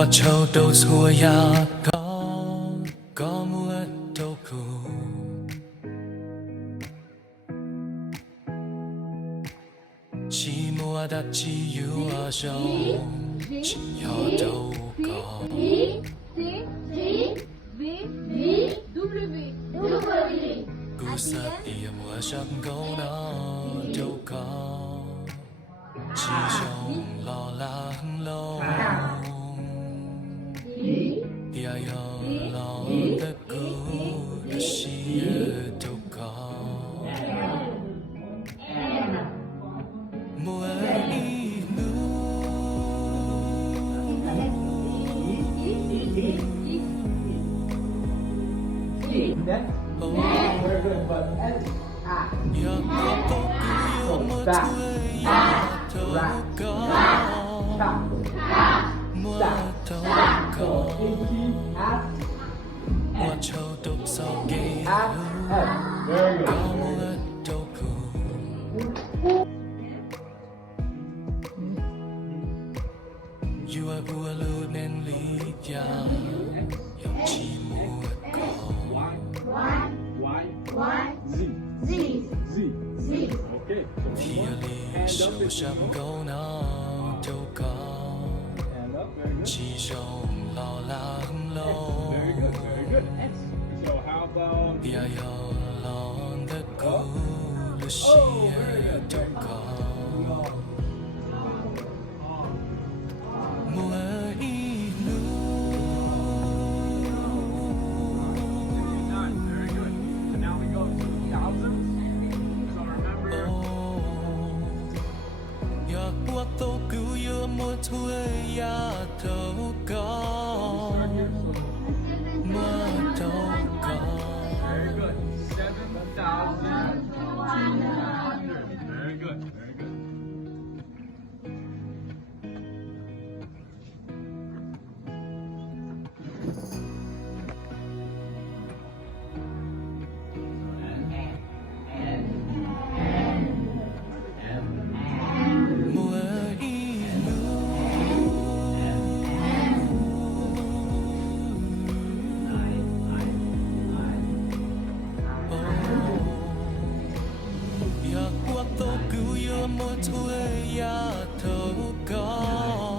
我抽到错呀，có mua đâu cụ chỉ mua đã chỉ yêu ở đâu chỉ ở đâu có cú sa tìm mua sắc câu nó đâu có chỉ trong lo lắng lâu thì ai ở lo tất cứ là chỉ đâu có mùa đi Very good, but S I back, right, stop, so Mua châu tục sau ghế very good. có mua đâu cụ you are vua lưu nên lý gia dòng chỉ mua có thì lý sâu sắc câu nó đâu có chỉ trong lo lắng lâu thì ai ở lo tất cứ là chỉ đâu có mùa ýอยากว่าโตกูเยอะมัวช่วยยาเท่าก็มัวเท่าก็ Very good. 7,100. Very good. Very good. mùa ýอยากว่าโตกูเยอะมัวช่วยยาเท่าก็